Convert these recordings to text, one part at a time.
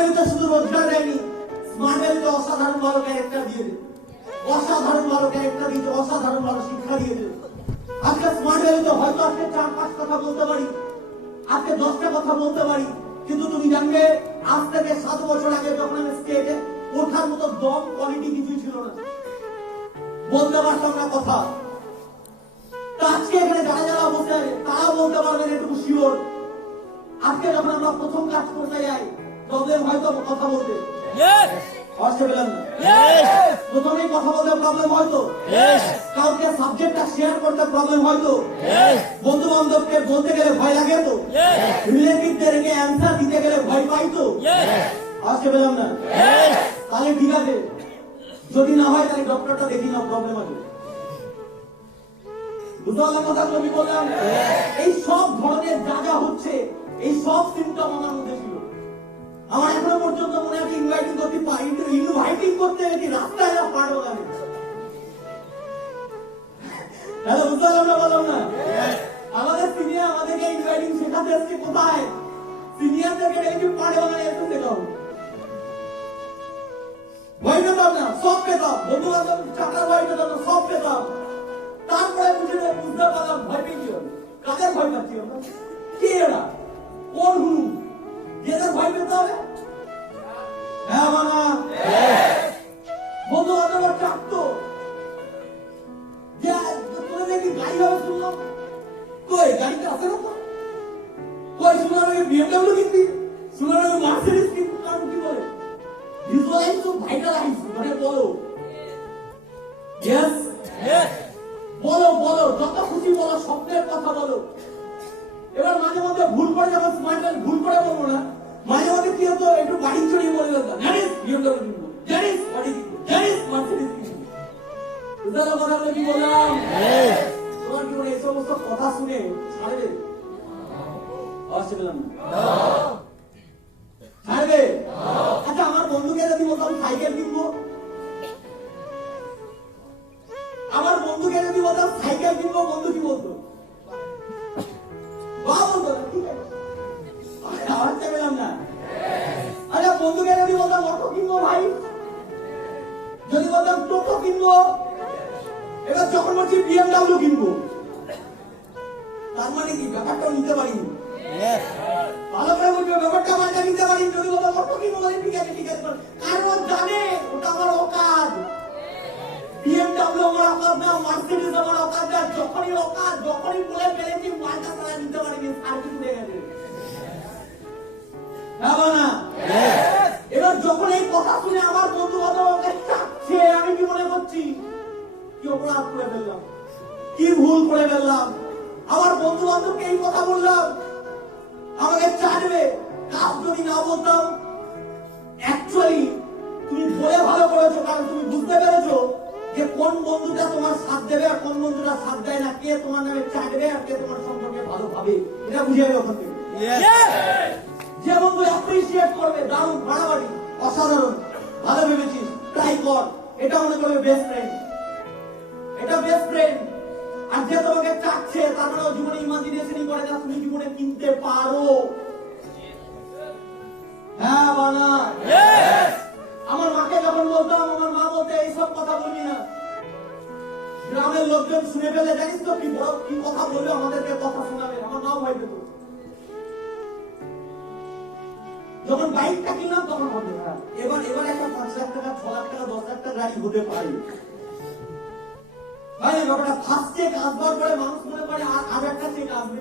ভ্যালিতে শুধু রোজগার দেয়নি, স্মার্ট ভ্যালিতে অসাধারণ ভালো ক্যারেক্টার দিয়ে দেবে, অসাধারণ ভালো ক্যারেক্টার দিয়েছে, অসাধারণ ভালো শিক্ষা দিয়ে দেবে। আজকে স্মার্ট ভ্যালিতে হয়তো আজকে 4-5 কথা বলতে পারি, আজকে 10টা কথা বলতে পারি, কিন্তু তুমি জানবে আজ থেকে 7 বছর আগে যখন আমি স্টেজে ওঠার মতো দম কোয়ালিটি কিছুই ছিল না, বলতে পারতাম না কথা। আজকে এখানে যারা যারা বসে তারা বলতে পারবেন এটুকু শিওর, আজকে যখন আমরা প্রথম কাজ করতে যাই প্রবলেম হয়তো কথা বলতে, প্রথমেই কথা বলতে প্রবলেম হয়তো, কাউকে সাবজেক্টটা শেয়ার করতে প্রবলেম হয়তো, বন্ধু বান্ধবকে বলতে গেলে ভয় লাগে তো, রিলেটিভদেরকে অ্যান্সার দিতে গেলে ভয় পাই তো, আসতে পেলাম না। তাহলে ঠিক আছে, যদি না হয় তাহলে ডক্টরটা দেখি না, প্রবলেম আছে। এই সব ধরনের যা যা হচ্ছে, এই সব সিমটম আমার মধ্যে ছিল। আমার এখনো পর্যন্ত মনে হয় ইনভাইটিং করতে পারি, ইনভাইটিং করতে গেছি রাস্তায় না পার ওখানে। হ্যালো, বুঝতে পারলাম না? আমাদের সিনিয়র আমাদেরকে ইনভাইটিং শেখাতে এসছে কোথায়? সিনিয়রদেরকে দেখি পাড়ে ওখানে এসে শেখাও। ভয় পেতাম না, সব পেতাম, বন্ধু বান্ধব চাকার ভয় পেতাম না, সব পেতাম। তারপরে বুঝতে পারলাম ভয় পেয়েছি, কাদের ভয় পাচ্ছি আমরা, কে এরা, কোন হুম, যেদের ভয় পেতে হবে। হ্যাঁ মানা, বন্ধু বান্ধব চাকতো যে তোরা দেখি গাড়ি হবে, শুনলাম কই গাড়িতে আসে না তো, কই শুনলাম বিএমডব্লিউ কিনবি, শুনলাম মার্সিডিজ কিনবি, কারণ কি বলে ভিজুয়ালাইজ টু ভাইটালাইজ, মানে বলো ইয়েস বলো বলো, যত খুশি বলো, স্বপ্নের কথা বলো। এবার মাঝে মধ্যে ভুল করে, যেমন স্মার্ট ভুল করে বলবো না, মাঝে মধ্যে কি হতো একটু বাড়ি চড়িয়ে বলে দিতাম, জানিস বিএমডব্লিউ কিনবো, জানিস গাড়ি কিনবো, জানিস মার্সিডিজ কিনবো। বুঝতে কথাগুলো কি বললাম? তোমার কি মনে এই সমস্ত কথা শুনে ছাড়বে? অবশ্যই বললাম ছাড়বে। আচ্ছা, আমার বন্ধুকে যদি বলতাম সাইকেল কিনবো, আমার বন্ধুকে যদি বলতাম সাইকেল কিনবো, বন্ধু কি বলতো? বলতো ঠিক আছে, আওয়াজ পেলাম না। আচ্ছা, বন্ধুকে যদি বলতাম অটো কিনবো, ভাই যদি বলতাম টোটো কিনবো, এবার যখন বলছি বিএমডব্লিউ কিনবো, তার মানে কি ব্যাপারটাও নিতে পারিনি, ভালো করে বলবে ব্যাপারটা আমার নিতে পারিনি। যদি বলতাম অটো কিনবো, ঠিক আছে ঠিক আছে, কারণ জানে ওটা আমার অকাজ, বিএমডব্লিউ আমার অকাজ না, মার্সিডিজ আমার অকাজ না। যখনই অকাজ, যখনই বলে ফেলেছি মালটা তারা নিতে পারিনি, সার্ভিস হয়ে গেছে। না এবার যখন এই কথা শুনে আমার বন্ধু বান্ধব আমাকে চাচ্ছে, আমি কি মনে করছি কি অপরাধ করে ফেললাম, কি ভুল করে ফেললাম। আমার বন্ধু বান্ধবকে এই কথা বললাম, আমাকে চাটবে। কাজ যদি না বলতাম, অ্যাকচুয়ালি তুমি বলে ভালো করেছো, কারণ তুমি বুঝতে পেরেছো যে কোন বন্ধুটা তোমার সাথ দেবে আর কোন বন্ধুটা সাথ দেয় না, কে তোমার নামে চাটবে আর কে তোমার সম্পর্কে ভালো ভাবে, এটা বুঝে যাবে ওখান থেকে। যে বন্ধু অ্যাপ্রিশিয়েট করবে, দারুণ, বাড়াবাড়ি, অসাধারণ, ভালো ভেবেছিস, ট্রাই কর, এটা মনে করবে বেস্ট ফ্রেন্ড, এটা বেস্ট ফ্রেন্ড। আর যে তোমাকে চাচ্ছে, তার মানে জীবনে ইমাজিনেশনই করে না তুমি জীবনে কিনতে পারো। হ্যাঁ বানা, আমার মাকে যখন বলতাম, আমার মা বলতে এইসব কথা বলবি না, গ্রামের লোকজন শুনে ফেলে, জানিস তো কি বড় কি কথা বলবে, আমাদেরকে কথা শোনাবে, আমার মাও ভয় পেত। যখন বাইকটা কিনলাম তখন হবে এবার একটা 5 লাখ টাকা, 6 লাখ টাকা, 10 লাখ টাকা গাড়ি হতে পারে। ব্যাপারটা ফার্স্ট চেক আসবার পরে মানুষ মনে করে আর একটা চেক আসবে।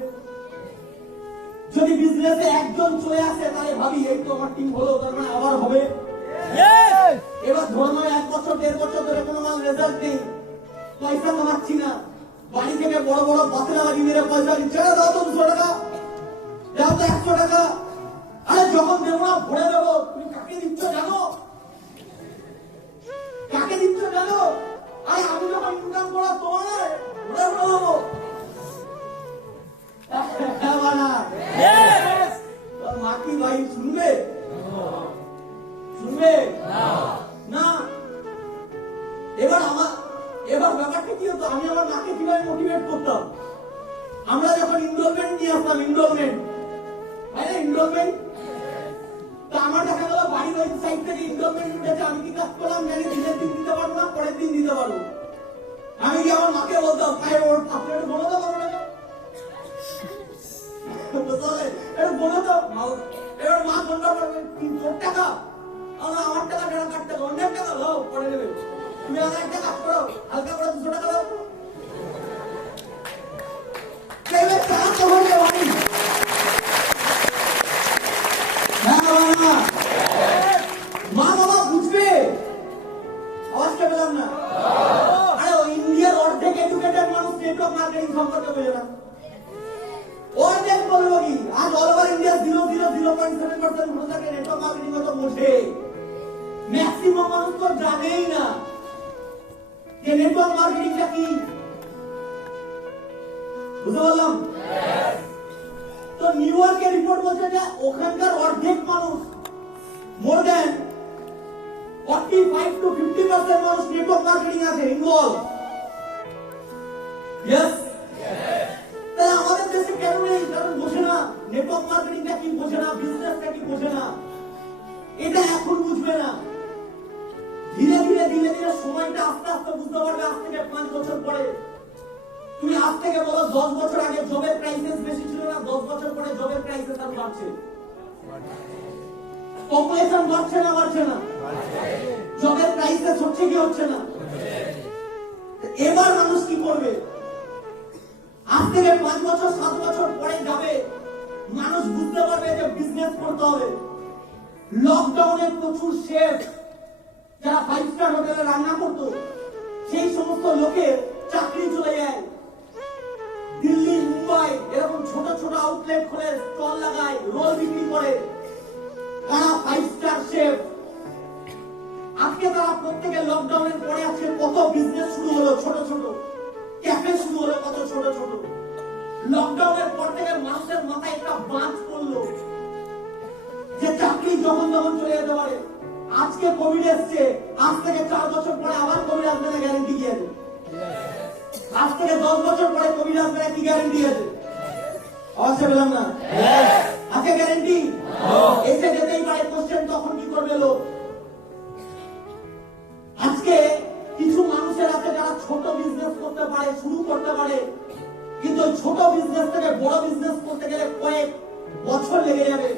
যদি বিজনেসে একজন চলে আসে, তাহলে ভাবি এই তো আমার টিম হলো, তার মানে আবার হবে। এবার ধরুন 1 বছর 1.5 বছর ধরে কোনো মাল রেজাল্ট নেই, পয়সা কামাচ্ছি না, বাড়ি থেকে বড় বড় বাসরা বাড়ি মেরে পয়সা দিচ্ছে, দাও তো 200 টাকা, দাও তো 100 টাকা। আরে যখন দেবো না ভরে দেবো, তুমি কাকে দিচ্ছ জানো? কাকে দিচ্ছ জানো? আরে আমি যখন ইনকাম করা তোমার ভরে ভরে দেবো। মা কি ভাই শুনবে? শুনবে না। এবার ব্যাপারটা কি হতো, আমি আমার মাকে কিভাবে মোটিভেট করতাম? আমরা যখন ইনরোলমেন্ট নিয়ে আসতাম, ইনরোলমেন্ট তা আমার দেখা গেল ওই সাইড থেকে ইনভলভমেন্ট উঠেছে, আমি কি কাজ করলাম জানি দিনের দিন দিতে পারবো না, পরের দিন দিতে পারবো। আমি কি আমার মাকে বলতাম ভাই ওর আপনার বলো তো পারবো না, বলো তো এবার মা কোনটা পারবে, 3 টাকা আমার টাকা টাকা কাটতে হবে, অনেক টাকা দাও পরে নেবে, তুমি আমার একটা কাজ করো হালকা করে 200 টাকা দাও, মা বাবা বুঝবে, আওয়াজটা পেলাম না। আরে ইন্ডিয়ার অর্ধেক এডুকেটেড মানুষ নেটওয়ার্ক মার্কেটিং সম্পর্কে বোঝে না, অর্ধেক বলবো কি, আজ অল ওভার ইন্ডিয়া 0.07% মানুষকে নেটওয়ার্ক মার্কেটিং কথা বোঝে, ম্যাক্সিমাম মানুষ তো জানেই না যে নেটওয়ার্ক মার্কেটিংটা কি। বুঝতে পারলাম? তো নিউ ইয়র্কের রিপোর্ট বলছে যে ওখানকার অর্ধেক মানুষ, মোর দেন 45 to 50% মানুষ নেটওয়ার্ক মার্কেটিং আছে ইনভলভ। ইয়েস, তাহলে আমাদের দেশে কেন নেই? কারণ বোঝে না নেটওয়ার্ক মার্কেটিংটা কি, বোঝে না বিজনেসটা কি, বোঝে না। এটা এখন বুঝবে না, ধীরে ধীরে ধীরে ধীরে সময়টা আস্তে আস্তে বুঝতে পারবে। আজ থেকে 5 বছর পরে তুমি আজ থেকে বলো 10 বছর আগে জবের প্রাইসেস বেশি ছিল না, 10 বছর পরে জবের প্রাইসেস আর বাড়ছে, পপুলেশন বাড়ছে না বাড়ছে না, জবের প্রাইসেস হচ্ছে কি হচ্ছে না। এবার মানুষ কি করবে? আজ থেকে 5 বছর 7 বছর পরে যাবে, মানুষ বুঝতে পারবে যে বিজনেস করতে হবে। লকডাউনে প্রচুর শেফ যারা 5 স্টার হোটেলে রান্না করতো, সেই সমস্ত লোকের চাকরি চলে যায়। দিল্লি, মুম্বাই এরকম ছোট ছোট আউটলেট খুলে স্টল লাগায়, রোল বিক্রি করে, তারা 5 স্টার শেফ। আজকে তারা প্রত্যেকে লকডাউনের পরে আজকে কত বিজনেস শুরু হলো, ছোট ছোট ক্যাফে শুরু হলো, কত ছোট ছোট। লকডাউনের পর থেকে মানুষের মাথায় একটা বাজ পড়লো যে চাকরি যখন তখন চলে যেতে পারে। আজকে কোভিড এসছে, আজ থেকে 4 বছর পরে আবার কোভিড আসবে না, গ্যারান্টি কি আছে? আজ থেকে 10 বছর পরে কোভিড আসবে না, কি গ্যারান্টি আছে? অবশ্যই বললাম না, আছে গ্যারান্টি? এসে যেতেই পারে। কোশ্চেন তখন কি করবে লোক? আজকে কিছু মানুষের আছে যারা ছোট বিজনেস করতে পারে, শুরু করতে পারে, কিন্তু ছোট বিজনেস থেকে বড় বিজনেস করতে গেলে কয়েক বছর লেগে যাবে,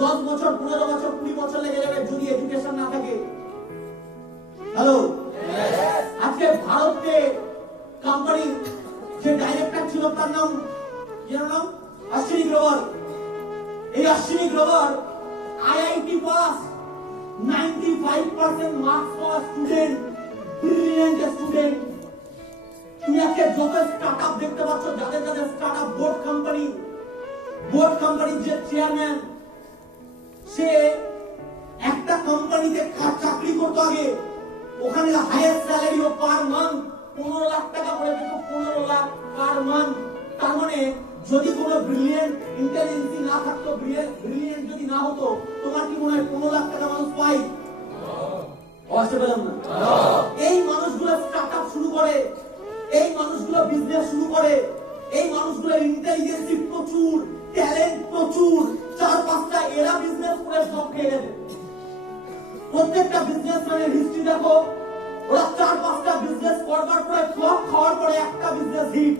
10 বছর 15 বছর 20 বছর লেগে যাবে যদি এডুকেশন না থাকে। হ্যালো, আজকে ভারতে কোম্পানি যে ডাইরেক্টর ছিল তার নাম কি নাম? অশ্বিনী গ্রোভার। এই Ashwini Grover IIT pass, 95% marks পাওয়া স্টুডেন্ট, ব্রিলিয়েন্ট স্টুডেন্ট। তুমি আজকে যত স্টার্টআপ দেখতে পাচ্ছ, যাদের যাদের স্টার্টআপ বোর্ড কোম্পানির যে চেয়ারম্যান, সে একটা কোম্পানিতে চাকরি করতো আগে, ওখানে হাইয়েস্ট স্যালারি ও পার মান্থ 15 লাখ টাকা করে পেত, 15 লাখ পার মান্থ। তার মানে যদি কোনো ব্রিলিয়েন্ট ইন্টেলিজেন্সি না থাকতো, ব্রিলিয়েন্ট যদি না হতো, তোমার কি মনে হয় 15 লাখ টাকা মানুষ পায়? এই মানুষগুলো স্টার্টআপ শুরু করে, এই মানুষগুলো বিজনেস শুরু করে, এই মানুষগুলোর ইন্টেলিজেন্সি প্রচুর, ট্যালেন্ট প্রচুর। 4-5টা এরা বিজনেস করে সব খেয়ে গেছে। প্রত্যেকটা বিজনেসম্যানের হিস্ট্রি দেখো, ওরা 4-5টা বিজনেস করবার পরে, ফ্লপ খাওয়ার পরে একটা বিজনেস হিট।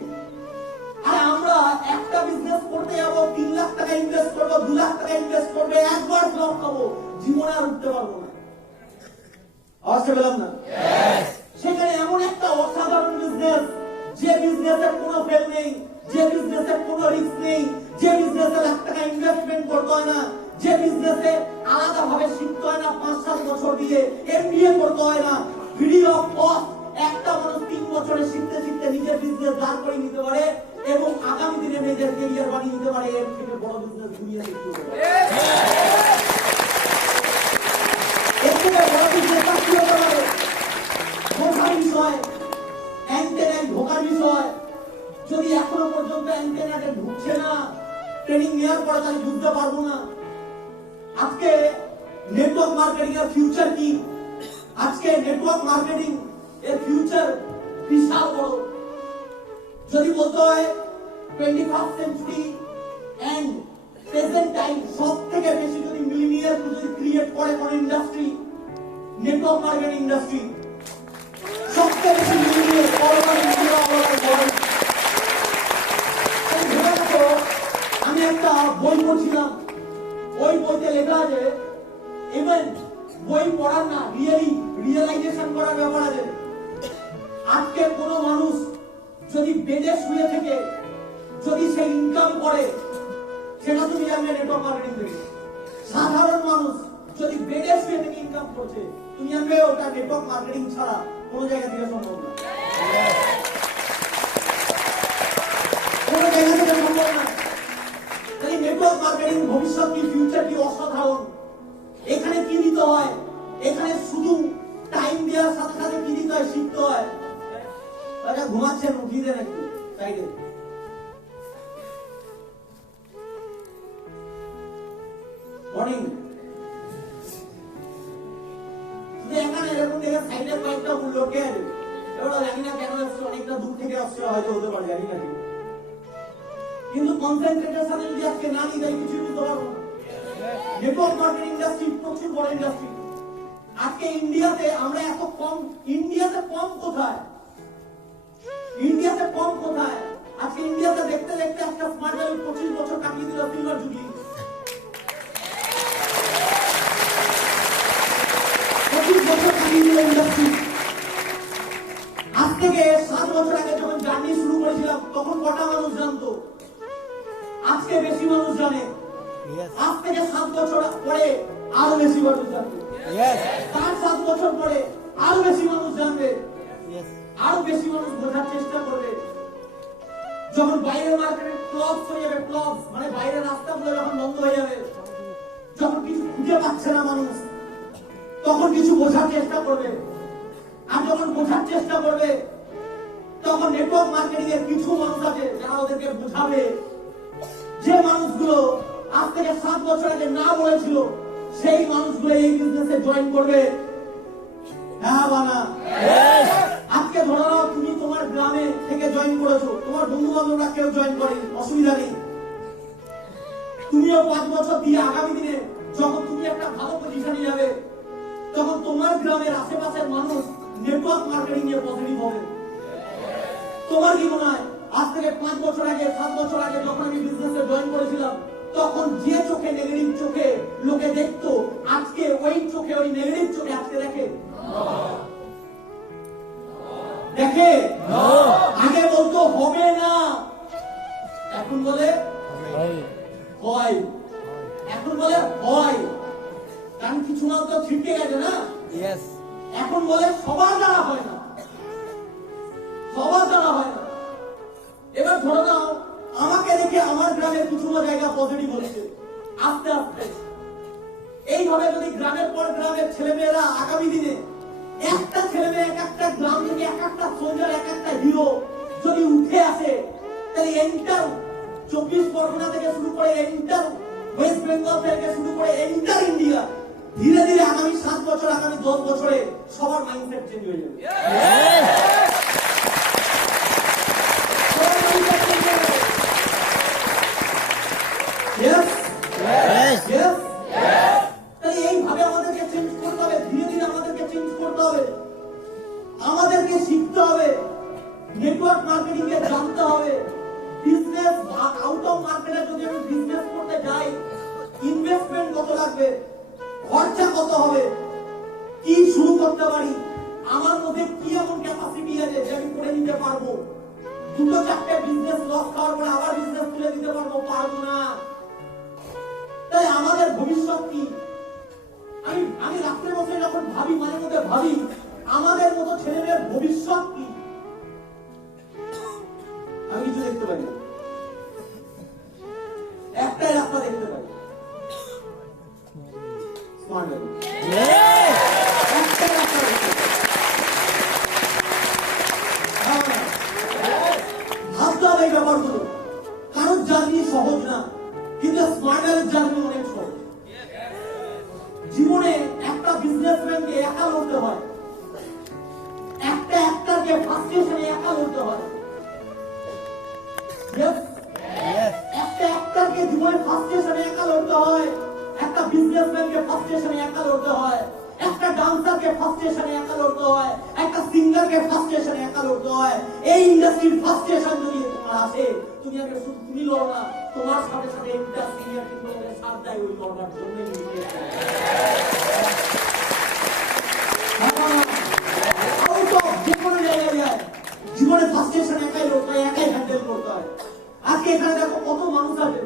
আর আমরা একটা বিজনেস করতে যাবো, 3 লাখ টাকা ইনভেস্ট করবো, 2 লাখ টাকা ইনভেস্ট করবে, একবার ফ্লপ খাবো, জীবনে আর উঠতে পারবো না। আওয়াজটা পেলাম না? সেখানে এমন একটা অসাধারণ বিজনেস, যে বিজনেসের কোনো ফেল নেই, যে বিজনেসের কোনো রিস্ক নেই, যে বিজনেসে লাখ টাকা ইনভেস্টমেন্ট করতে হয় না, যে বিজনেসে আলাদা ভাবে শিখতে হয় না, 5-7 বছর দিয়ে এমবিএ করতে হয় না, ফ্রি অফ কস্ট একটা মানুষ 3 বছরে শিখতে শিখতে নিজের বিজনেস দাঁড় করে নিতে পারে এবং আগামী দিনে নিজের ক্যারিয়ার বানিয়ে নিতে পারে। এর থেকে বড় বিজনেস দুনিয়া দেখতে পারে। এর থেকে বড় বিজনেস কি হতে পারে? ধোকার বিষয়, অ্যান্টেনায় ঢোকার বিষয়। যদি এখনো পর্যন্ত অ্যান্টেনাতে ঢুকছে না, ট্রেনিং নেওয়ার পরে তাহলে বুঝতে পারবো না। আজকে নেটওয়ার্ক মার্কেটিং এর ফিউচার কি? আজকে নেটওয়ার্ক মার্কেটিং এর ফিউচার বিশাল বড়। যদি বলতে হয় 21st century and present time সব থেকে বেশি যদি মিলিনিয়ার যদি ক্রিয়েট করে কোন ইন্ডাস্ট্রি, নেটওয়ার্ক মার্কেটিং ইন্ডাস্ট্রি সবচেয়ে বেশি মিলিনিয়ার আমি একটা বই পড়ছিলাম, ওই বইতে লেখা আছে ইভেন বই পড়ার না রিয়েলাইজেশন করার ব্যাপার আছে। আজকে কোনো মানুষ যদি বেডে শুয়ে থেকে যদি সে ইনকাম করে সেটা তুমি জানবে নেটওয়ার্ক মার্কেটিং থেকে। সাধারণ মানুষ যদি বেডে শুয়ে থেকে ইনকাম করছে তুমি জানবে ওটা নেটওয়ার্ক মার্কেটিং ছাড়া কোনো জায়গা থেকে সম্ভব না, কোনো জায়গা থেকে সম্ভব না। তাই নেটওয়ার্ক মার্কেটিং ভবিষ্যৎ কি, ফিউচার কি অসাধারণ। এখানে কি দিতে হয়, এখানে শুধু টাইম দেওয়ার সাথে সাথে কি দিতে হয় শিখতে হয়। ঘুমাচ্ছেন উঠিয়ে দেন একটু সাইডে। মর্নিং এখানে এরকম দেখে সাইডে কয়েকটা লোকে আছে, এবার জানি না কেন আসছে, অনেকটা দূর থেকে আসছে, হয়তো হতে পারে, জানি না, কিন্তু কনসেন্ট্রেটের সাথে যদি আজকে না নিয়ে যাই কিছু বুঝতে পারবো না। নেটওয়ার্ক মার্কেটিং ইন্ডাস্ট্রি প্রচুর বড় ইন্ডাস্ট্রি। আজকে ইন্ডিয়াতে আমরা এত কম, ইন্ডিয়াতে কম কোথায়, ইন্ডিয়াতে কম কোথায়। আজকে ইন্ডিয়াতে দেখতে দেখতে একটা স্মার্ট ভ্যালি 25 বছর কাটিয়ে দিল সিলভার জুবলি। 25 বছর কাটিয়ে দিল ইন্ডাস্ট্রি। আজ থেকে 7 বছর আগে যখন জার্নি শুরু করেছিলাম তখন কটা মানুষ জানতো, আজকে বেশি মানুষ জানে। আজ থেকে 7 বছর পরে আরো বেশি মানুষ জানবে, তার 7 বছর পরে আরো বেশি মানুষ জানবে, আরো বেশি মানুষ বোঝার চেষ্টা করবে। যখন বাইরের মার্কেটে ক্লবস হয়ে যাবে, ক্লবস মানে বাইরের রাস্তাগুলো যখন বন্ধ হয়ে যাবে, যখন কিছু খুঁজে পাচ্ছে না মানুষ, তখন কিছু বোঝার চেষ্টা করবে। আর যখন বোঝার চেষ্টা করবে তখন নেটওয়ার্ক মার্কেটিং এর কিছু মানুষ আছে যারা ওদেরকে বোঝাবে। যে মানুষগুলো আজ থেকে 7 বছর আগে না বলেছিল সেই মানুষগুলো এই বিজনেসে জয়েন করবে। হ্যাঁ বানা, আজকে ধরো নাও তুমি তোমার গ্রামে থেকে জয়েন করেছো, তোমার বন্ধু বান্ধবরা কেউ জয়েন করেনি, অসুবিধা নেই। তুমিও 5 বছর দিয়ে আগামী দিনে যখন তুমি একটা ভালো পজিশনে যাবে তখন তোমার গ্রামের আশেপাশের মানুষ নেটওয়ার্ক মার্কেটিং এ পজিটিভ হবে। তোমার কি মনে হয় আজ থেকে 5 বছর আগে 7 বছর আগে যখন আমি বিজনেসে জয়েন করেছিলাম তখন যে চোখে নেগেটিভ চোখে লোকে দেখতো, আজকে ওই চোখে ওই নেগেটিভ চোখে আজকে দেখে দেখে আগে বলতো হবে না, এখন বলে হয়, এখন বলে হয়, কারণ কিছু না তো ছিটকে গেছে না। এখন বলে সবার দ্বারা হয় না, সবার দ্বারা হয় না। এবার ধরে নাও আমাকে দেখে আমার গ্রামের কিছু জায়গা পজিটিভ হচ্ছে আস্তে আস্তে। এইভাবে যদি গ্রামের পর গ্রামের ছেলেমেয়েরা আগামী দিনে একটা ছেলে মেয়ে এক একটা গ্রাম থেকে এক একটা সোলজার এক একটা হিরো যদি উঠে আসে, তাহলে এন্টার 24 পরগনা থেকে শুরু করে এন্টার ওয়েস্ট বেঙ্গল থেকে শুরু করে এন্টার ইন্ডিয়া ধীরে ধীরে আগামী 7 বছর আগামী 10 বছরে সবার মাইন্ডসেট চেঞ্জ হয়ে যাবে। এইভাবে আমাদেরকে চেঞ্জ করতে হবে, ধীরে ধীরে আমাদেরকে চেঞ্জ করতে হবে, আমাদেরকে শিখতে হবে, নেটওয়ার্ক মার্কেটিং এ জানতে হবে। বিজনেস আউট অফ মার্কেটে যদি আমি বিজনেস করতে যাই ইনভেস্টমেন্ট কত লাগবে, খরচা কত হবে, কি শুরু করতে পারি, আমার মধ্যে কি এমন ক্যাপাসিটি আছে যে আমি করে নিতে পারবো। 2-4টে বিজনেস লস খাওয়ার পরে আবার বিজনেস তুলে দিতে পারবো, পারবো না। তাই আমাদের ভবিষ্যৎ কি, আমি রাত্রে বসে যখন ভাবি, মাঝে মধ্যে ভাবি আমাদের মতো ছেলেমেয়ের ভবিষ্যৎ কি। আমি কিছু দেখতে পাই না, একটাই রাস্তা দেখতে পাই, স্মার্ট ভ্যালি। একটাই রাস্তা দেখতে পাই। ভাবতে হবে এই ব্যাপারগুলো। কারোর জার্নি সহজ না, কিন্তু স্মার্ট ভ্যালির জার্নি অনেক সহজ। জীবনে একটা বিজনেসম্যানকে একা লড়তে হয়, একটা একটাকে ফ্রাস্ট্রেশনে একা লড়তে হয়, একটা একটাকে আমাকে জীবনে ফার্স্টেশনে একা লড়তে হয়, একটা বিজনেসম্যানকে ফার্স্টেশনে একা লড়তে হয়, একটা ডান্সারকে ফার্স্টেশনে একা লড়তে হয়, একটা সিঙ্গারকে ফার্স্টেশনে একা লড়তে হয়। এই ইন্ডাস্ট্রির ফার্স্টেশন যদি তোমার আসে, তুমি আগে শুধু তুমি লড়ো না, তোমার সাথে সাথে ইন্ডাস্ট্রির কিন্তু সাথ দেয় ওই লড়ার জন্য। জীবনে ফার্স্টেশন একাই লড়তে হয়, একাই হ্যান্ডেল করতে হয়। আজকে এখানে দেখো কত মানুষ আছে,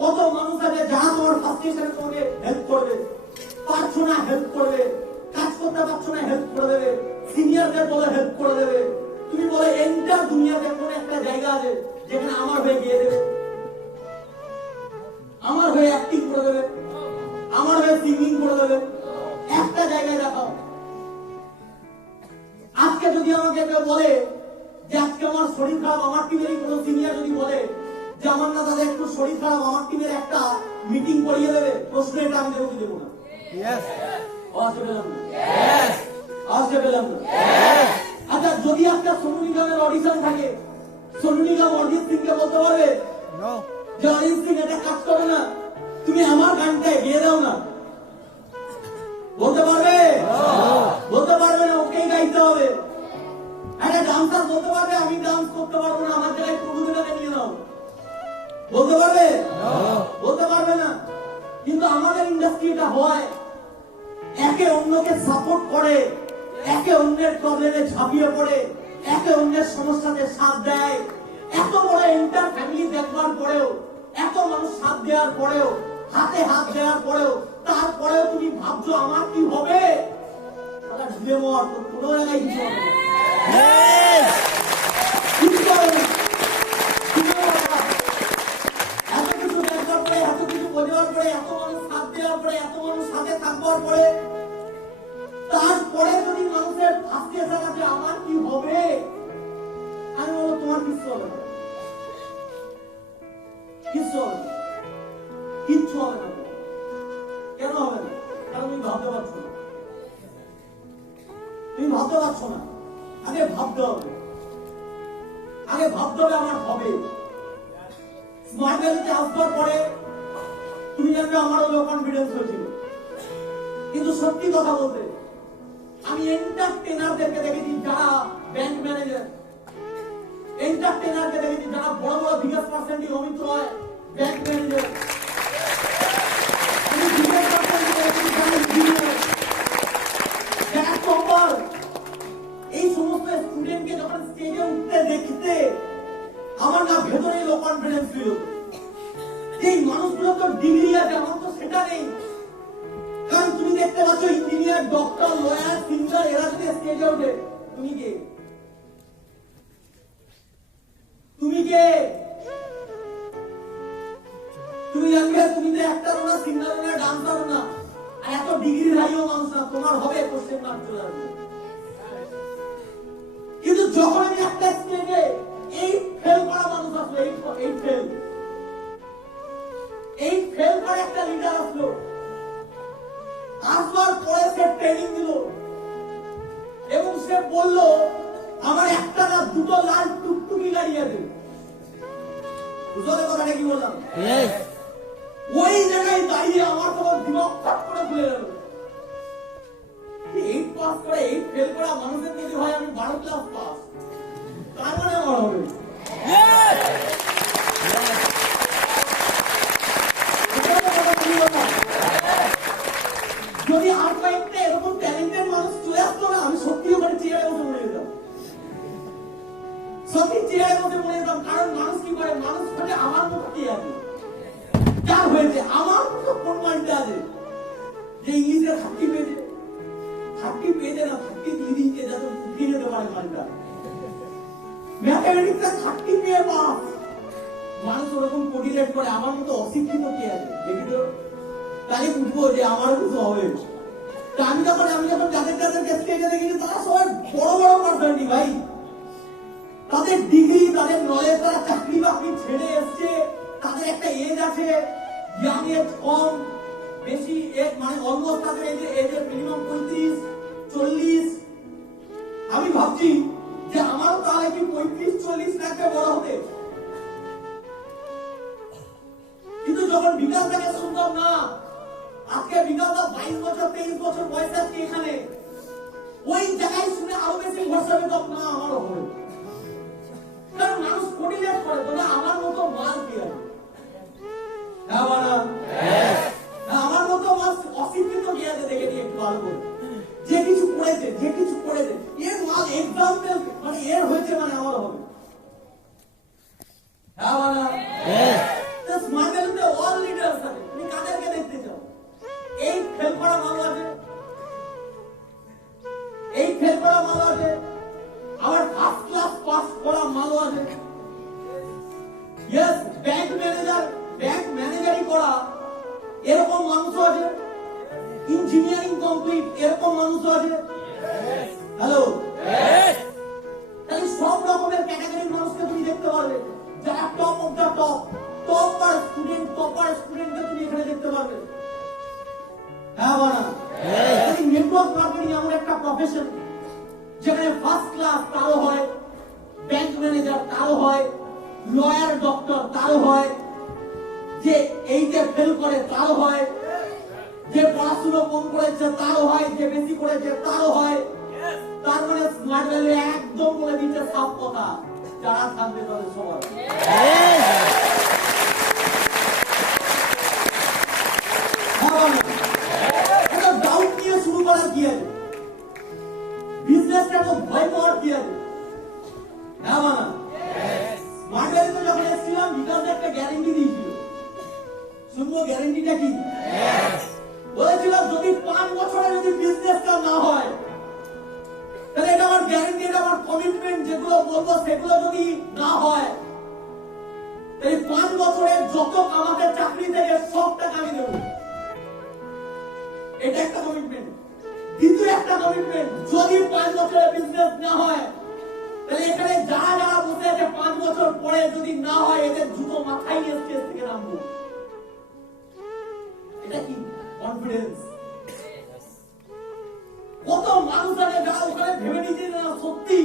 কত মানুষ আছে যারা তোমার ফার্স্টেশনে তোমাকে হেল্প করবে, পারছো না হেল্প করবে, কাজ করতে পারছো না হেল্প করে দেবে, সিনিয়রদের বলে হেল্প করে দেবে। তুমি বলে এন্টার দুনিয়াতে কোন একটা জায়গা আছে যেখানে আমার হয়ে গিয়ে দেবে, আমার হয়ে অ্যাক্টিং করে দেবে, আমার হয়ে সিঙ্গিং করে দেবে, একটা জায়গায় দেখাও। আজকে যদি আমাকে কেউ বলে যে আজকে আমার শরীর খারাপ, আমার টিমেরই কোনো সিনিয়র যদি বলে যে আমার না দাদা একটু শরীর খারাপ, আমার টিমের একটা মিটিং করিয়ে দেবে, প্রশ্ন এটা আমি দেবো কি দেবো না? আচ্ছা যদি একটা সোনু নিগমের অডিশন থাকে, সোনু নিগম অরিজিৎ সিংকে বলতে পারবে যে অরিজিৎ সিং এটা কাজ করো না, তুমি আমার গানটায় গিয়ে দাও না? বলতে পারবে? বলতে পারবে না, ওকেই গাইতে হবে। একটা ডান্সার বলতে পারবে আমি ডান্স করতে পারবো না, আমার জায়গায় প্রভুদেরকে নিয়ে নাও? বলতে পারবে? বলতে পারবে না। কিন্তু আমাদের ইন্ডাস্ট্রিটা হয় একে অন্যকে সাপোর্ট করে, একে অন্যের প্রবলেমে ঝাঁপিয়ে পড়ে, একে অন্যের সমস্যাতে সাথ দেয়। এত বড় এন্টার ফ্যামিলি দেখবার পরেও, এত মানুষ সাথ দেওয়ার পরেও, হাতে হাত দেওয়ার পরেও, তারপরেও তুমি ভাবছো আমার কি হবে? তাহলে ঢুলে মর, তোর কোনো জায়গায় কিছু হবে না। এত কিছু দেখবার পরে, এত কিছু বোঝার পরে, এত মানুষ সাথ দেওয়ার পরে, এত মানুষ সাথে থাকবার পরে, তারপরে যদি মানুষের ফাঁসতে থাকা যে আমার কি হবে, আমি বলবো তোমার কিচ্ছু হবে না, কিচ্ছু হবে না, কিচ্ছু হবে না। কেন হবে না? কারণ তুমি ভাবতে পারছো না, তুমি ভাবতে পারছো না। আগে ভাবতে হবে, আগে ভাবতে হবে আমার হবে। স্মার্ট ভ্যালিতে আসবার পরে তুমি জানবে আমারও লো কনফিডেন্স হয়েছিল। কিন্তু সত্যি কথা বলতে আমি এন্টারটেনারদেরকে দেখেছি যারা ব্যাংক ম্যানেজার, এন্টারটেনারকে দেখেছি যারা বড় বড় বিকাশ পার্সেন্টই অমিত রয় ব্যাংক ম্যানেজার, এই সমস্ত স্টুডেন্টকে যখন স্টেজে উঠতে দেখতে আমার না ভেতরে লো কনফিডেন্স ছিল। এই মানুষগুলো তো ডিগ্রি আছে, আমার তো সেটা নেই। কারণ তুমি দেখতে পাচ্ছ ইঞ্জিনিয়ার, ডক্টর, লয়ার, সিঙ্গার, এরা যদি স্টেজে ওঠে, তুমি কে? তুমি কে? তুমি জানবে তুমি তো একটা না, সিঙ্গার না, ডান্সার না, আর এত ডিগ্রি ধারীও মানুষ না, তোমার হবে কোশ্চেন মার্ক চলে আসবে। কিন্তু যখন আমি একটা স্টেজে এই ফেল করা মানুষ আসলো, এই ফেল করে একটা লিডার আসলো, আসবার পরে সে ট্রেনিং দিল এবং সে বলল আমার একটা না দুটো লাল টুকটুকি গাড়ি আছে। বুঝলে কথাটা কি বললাম? ওই জায়গায় দাঁড়িয়ে আমার তোমার দিমাগ ফাট করে খুলে গেল। 8 পাস করে 8 ফেল করা মানুষের যদি হয় আমি 12 ক্লাস পাস, তার মানে আমার হবে। যদি আর কয়েকটা এরকম ট্যালেন্টেড মানুষ চলে আসতো না, আমি সত্যি ওখানে চেয়ারে বসে মরে যেতাম, সত্যি চেয়ারে বসে মরে যেতাম। কারণ মানুষ কি করে, মানুষ বলে আমার মতো কে আছে, যার হয়েছে আমার মতো কোন মাইন্ডে আছে যে ইংলিশে 30 পেয়েছে, 30 পেয়েছে না 30 দিনকে যাতে উঠিয়ে যেতে পারে মাইন্ডটা, ম্যাথমেটিক্সে 30 পেয়ে পাস। মানুষ ওরকম কোডিলেট করে আমার মতো অশিক্ষিত কে আছে দেখি তো, তাহলে বুঝবো যে আমারও কিছু হবে। আমি যখন যাদেরকে স্টেজে দেখেছি তারা সবাই বড় বড় পার্সেন্টি ভাই, তাদের ডিগ্রি, তাদের নলেজ, তারা চাকরি বাকরি ছেড়ে এসছে, তাদের একটা এজ আছে, ইয়াং এজ কম, বেশি এজ মানে অলমোস্ট তাদের এজের মিনিমাম 35-40। আমি ভাবছি যে আমারও তাহলে কি 35-40 লাগবে বড় হতে? 22 বছর 23 বছর বয়স আছে এখানে, ওই জায়গায় শুনে আরো বেশি ভরসা পেত না আমারও হবে। কারণ মানুষ কোটিলেট করে, তবে আমার মতো মাল কি আছে? হ্যাঁ বানা, আমার মতো মাল অশিক্ষিত কি আছে দেখে নিয়ে একটু ভালো করে, যে কিছু করেছে এর মাল এক্সাম্পল, মানে এর হয়েছে মানে আমার হবে। হ্যাঁ বানা, স্মার্ট ভ্যালুতে অল লিডার্স আছে। তুমি কাদেরকে দেখতে চাও? এই ফেল করা মানুষ আছে, আবার ফার্স্ট ক্লাস পাস করা মানুষ আছে। ইয়েস, ব্যাংক ম্যানেজারই করা এরকম মানুষ আছে, ইঞ্জিনিয়ারিং কমপ্লিট এরকম মানুষ আছে। হ্যালো, তাহলে সব রকমের ক্যাটাগরির মানুষকে তুমি দেখতে পারবে, যারা টপ অফ দা টপার স্টুডেন্টকে তুমি এখানে দেখতে পারবে। হ্যাঁ বানা, নেটওয়ার্ক মার্কেটিং এমন একটা প্রফেশন যেখানে ফার্স্ট ক্লাস তারও হয়, ব্যাংক ম্যানেজার তারও হয়, লয়ার ডক্টর তারও হয়, যে এইটা ফেল করে তারও হয়, যে পড়াশোনা কম করেছে তারও হয়, যে বেশি করেছে তারও হয়। তার মানে স্মার্ট ভ্যালু একদম বলে দিচ্ছে সব কথা, যারা থাকবে তাদের সবার। ডাউট নিয়ে শুরু করার কি আছে? বিজনেসটা তো ভয় পাওয়ার কি আছে? হ্যাঁ বানা, স্মার্ট ভ্যালুতে যখন এসেছিলাম বিকাশ একটা গ্যারেন্টি দিয়েছিল। শুনবো গ্যারেন্টিটা কি? বলেছিল যদি 5 বছরে যদি বিজনেসটা না হয়, তাহলে এটা আমার গ্যারেন্টি, এটা আমার কমিটমেন্ট, যেগুলো বলবো সেগুলো যদি না হয়, এই 5 বছরের যত আমাদের চাকরি থেকে সব টাকা আমি দেবো। এটা একটা কমিটমেন্ট। দ্বিতীয় একটা কমিটমেন্ট, যদি 5 বছরের বিজনেস না হয়, তাহলে এখানে যারা বসে আছে 5 বছর পরে যদি না হয়, এদের জুতো মাথায় নিয়ে স্টেজ থেকে নামবো। এটা কি কনফিডেন্স? কত মানুষ আছে যারা ওখানে ভেবে নিচ্ছে না সত্যি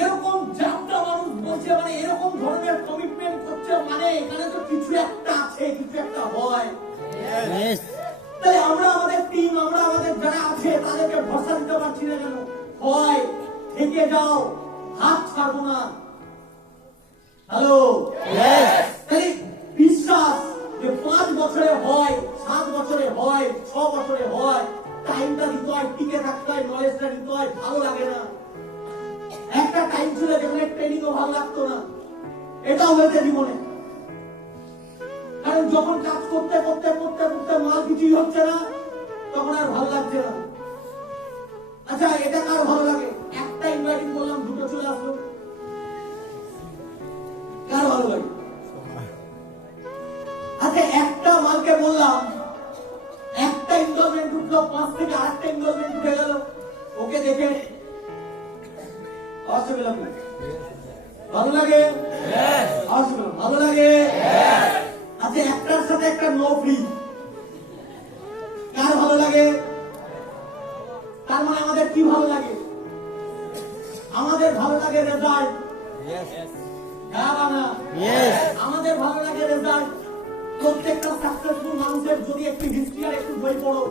এরকম জানটা মানুষ বলছে, মানে এরকম ধরনের কমিটমেন্ট করছে, মানে এখানে তো কিছু একটা আছে, কিছু একটা হয়। তাই আমরা আমাদের টিম, আমরা আমাদের যারা আছে তাদেরকে ভরসা দিতে পারছি না কেন? হয় থেকে যাও, হাত ছাড়বো না। হ্যালো, তাই বিশ্বাস যে 5 বছরে হয়, 7 বছরে হয়, 6 বছরে হয়, টাইমটা দিতে হয়, টিকে থাকতে হয়, নলেজটা দিতে হয়। ভালো লাগে না? একটা টাইম ছিল যেখানে ট্রেনিংও ভালো লাগতো না, এটাও হয়েছে জীবনে। কারণ যখন কাজ করতে করতে করতে করতে মাল কিছুই হচ্ছে না, তখন আর ভালো লাগছে না। আচ্ছা, এটা কার ভালো লাগে? একটা ইনভাইটিং করলাম, দুটো চলে আসলো, কার ভালো লাগে? আচ্ছা, একটা মালকে বললাম, একটা ইনভলভমেন্ট উঠলো, 5 থেকে আরেকটা ইনভলভমেন্ট উঠে গেল, ওকে দেখে ভালো লাগে? ভালো লাগে? আচ্ছা, একটার সাথে একটা নো ফ্রি, কার ভালো লাগে? তার মানে আমাদের কি ভালো লাগে? আমাদের ভালো লাগে রেজাল্ট। আমাদের ভালো লাগে রেজাল্ট। প্রত্যেকটা সাকসেসফুল মানুষের যদি একটু হিস্ট্রি আর একটু বই পড়ো,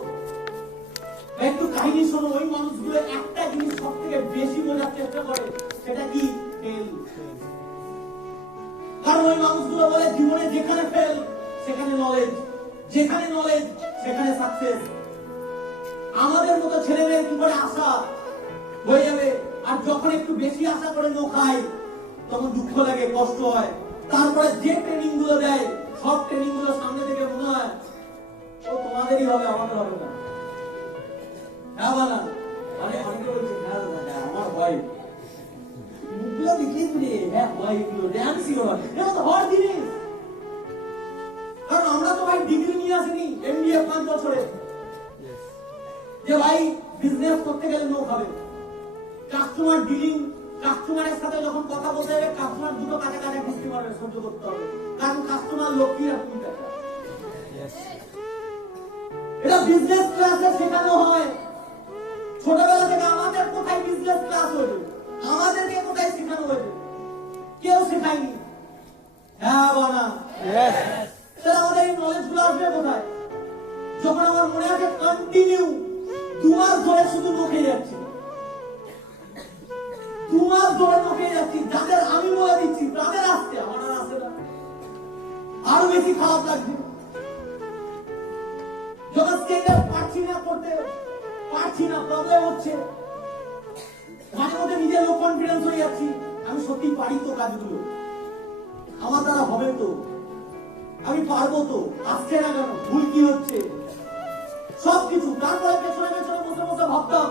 একটু কাহিনী শোনো, ওই মানুষগুলো একটা জিনিস সব থেকে বেশি বোঝার চেষ্টা করে, সেটা কি? ফেল। কারণ ওই মানুষগুলো বলে জীবনে যেখানে ফেল সেখানে নলেজ, যেখানে নলেজ সেখানে সাকসেস। আমাদের মতো ছেলে মেয়ে কি করে আশা হয়ে যাবে, আর যখন একটু বেশি আশা করে নো খাই তখন দুঃখ লাগে, কষ্ট হয়। তারপরে যে ট্রেনিং গুলো দেয়, সব ট্রেনিং গুলো সামনে থেকে মনে হয় ও তোমাদেরই হবে, আমাদের হবে না। হ্যাঁ বানা, মানে অনেকে বলছে আমার ভাই মুখগুলো দেখলেই বলে হ্যাঁ ভাই এগুলো ড্যান্সই হবে, এটা তো হওয়ার জিনিস। কারণ আমরা তো ভাই ডিগ্রি নিয়ে আসিনি এমবিএ 5 বছরে, যে ভাই বিজনেস করতে গেলে নো খাবে। কাস্টমার ডিলিং, কাস্টমারের সাথে যখন কথা বলতে হবে, কাস্টমার দুটো কাছে কাছে বুঝতে পারবে, সহ্য করতে হবে। কারণ কাস্টমার লক্ষ্মী আর তুমি টাকা। এটা বিজনেস ক্লাসে শেখানো হয়। ছোটবেলা থেকে আমাদের কোথায় বিজনেস ক্লাস হয়েছে? আমাদেরকে কোথায় শেখানো হয়েছে? কেউ শেখায়নি। হ্যাঁ বানা, তাহলে আমাদের এই নলেজ গুলো আসবে কোথায়? যখন আমার মনে আছে কন্টিনিউ 2 মাস ধরে শুধু নোখে যাচ্ছি, 2 মাস ধরে নোখে যাচ্ছি, যাদের আমি বলে দিচ্ছি তাদের আসছে, আমার আর আসে না, আরো বেশি খারাপ লাগছে। যখন স্টেজে পারছি না করতে, পারছি না, প্রবলেম হচ্ছে, মাঝে মধ্যে নিজের লো কনফিডেন্স হয়ে যাচ্ছি, আমি সত্যি পারি তো কাজগুলো, আমার দ্বারা হবে তো, আমি পারবো তো, আসছে না কেন, ভুল কি হচ্ছে, সবকিছু। তারপরে পেছনে পেছনে বসে বসে ভাবতাম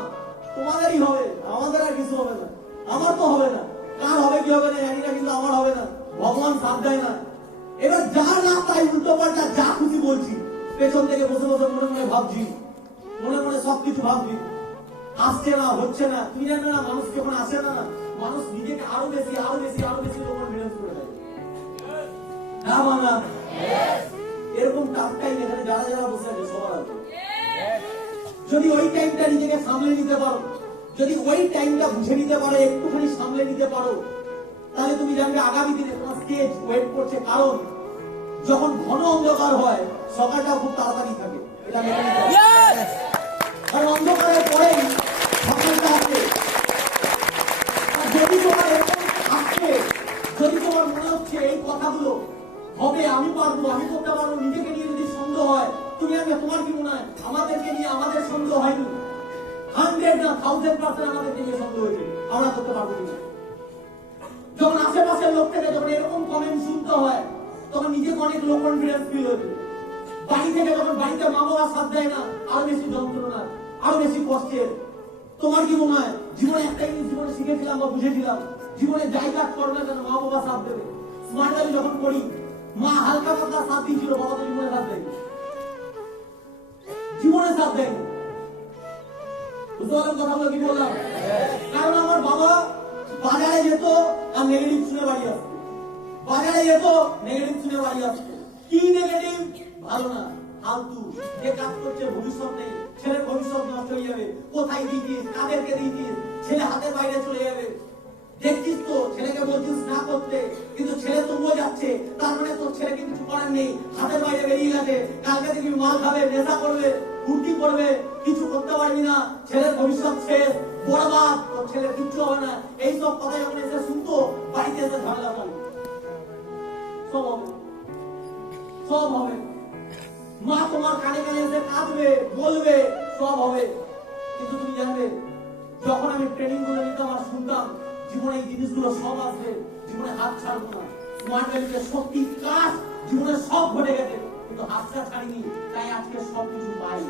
তোমাদেরই হবে, আমাদের আর কিছু হবে না, আমার তো হবে না, কার হবে কি হবে না জানি না, কিন্তু আমার হবে না, ভগবান সাথ দেয় না। এবার যা না তাই উল্টো পাল্টা যা খুশি বলছি, পেছন থেকে বসে বসে মনে মনে ভাবছি, মনে মনে সবকিছু ভাবছি, আসছে না, হচ্ছে না। তুই জানো না, মানুষ যখন আসে না, মানুষ নিজেকে আরো বেশি আরো বেশি আরো বেশি কনফিডেন্স করে দেয়। না মানা এরকম টাফ টাইম এখানে যারা যারা বসে আছে সবার আছে, যদি ওই টাইমটা নিজেকে সামলে নিতে পারো, যদি ওই টাইমটা বুঝে নিতে পারো, একটুখানি সামলে নিতে পারো, তাহলে তুমি জানবে আগামী দিনে তোমার স্টেজ ওয়েট করছে। কারণ যখন ঘন অন্ধকার হয় সকালটা খুব তাড়াতাড়ি থাকে, এটা মেনে নিতে হবে। কারণ অন্ধকারের পরেই সকালটা আসে। আর যদি তোমার এরকম আসছে, যদি তোমার মনে হচ্ছে এই কথাগুলো হবে, আমি পারবো, আমি করতে পারবো, নিজেকে নিয়ে যদি সন্দেহ হয়, তুমি আগে তোমার কি মনে হয় আমাদেরকে নিয়ে আমাদের সন্দেহ হয়নি? 100 না 1000% আমাদেরকে নিয়ে সন্দেহ হয়েছে, আমরা করতে পারবো না। যখন আশেপাশের লোক থেকে যখন এরকম কমেন্ট শুনতে হয়, তখন নিজেকে অনেক লো কনফিডেন্স ফিল হয়েছে। বাড়ি থেকে যখন বাড়িতে মা বাবা সাথ দেয় না, আরো বেশি যন্ত্রণা, আরো বেশি কষ্টের। তোমার কি মনে হয় জীবনে একটা জিনিস জীবনে শিখেছিলাম বা বুঝেছিলাম, জীবনে যাই কাজ করবে না কেন মা বাবা সাথ দেবে। স্মার্ট গাড়ি যখন করি, মা হালকা পাতলা সাথ দিয়েছিল, বাবা তো জীবনে সাথ দেয়নি, জীবনে সাথ দেয়নি। বুঝতে পারলাম কথাগুলো কি বললাম? কারণ আমার বাবা বাজারে যেত আর নেগেটিভ শুনে বাড়ি আসতো, বাজারে যেত নেগেটিভ শুনে বাড়ি আসতো। কি নেগেটিভ? ভালো না, ফালতু, যে কাজ করছে ভবিষ্যৎ নেই, ছেলের ভবিষ্যৎ নষ্ট হয়ে যাবে, কোথায় দিয়েছিস, কাদেরকে দিয়েছিস, ছেলে হাতের বাইরে চলে যাবে। দেখছিস তো ছেলেকে বলছিস না করতে, কিন্তু ছেলে তবুও যাচ্ছে, তার মানে তোর ছেলেকে কিছু করার নেই, হাতের বাইরে বেরিয়ে গেছে, কালকে দেখবি মাল খাবে, নেশা করবে, ফুর্তি করবে, কিছু করতে পারবি না, ছেলের ভবিষ্যৎ শেষ, বরবাদ, তোর ছেলে কিচ্ছু হবে না। এইসব কথা যখন এসে শুনতো, বাড়িতে এসে ঝামেলা করে, সব হবে, সব হবে। মা তোমার কানে কানে এসে কাঁদবে, বলবে, সব হবে। কিন্তু তুমি জানবে, যখন আমি ট্রেনিং গুলো নিতাম আর শুনতাম জীবনে এই জিনিসগুলো সব আসবে, জীবনে হাত ছাড়বো না, স্মার্ট ভ্যালিতে সত্যি কাজ জীবনে সব ঘটে গেছে, কিন্তু হাতটা ছাড়িনি, তাই আজকে সবকিছু পাই।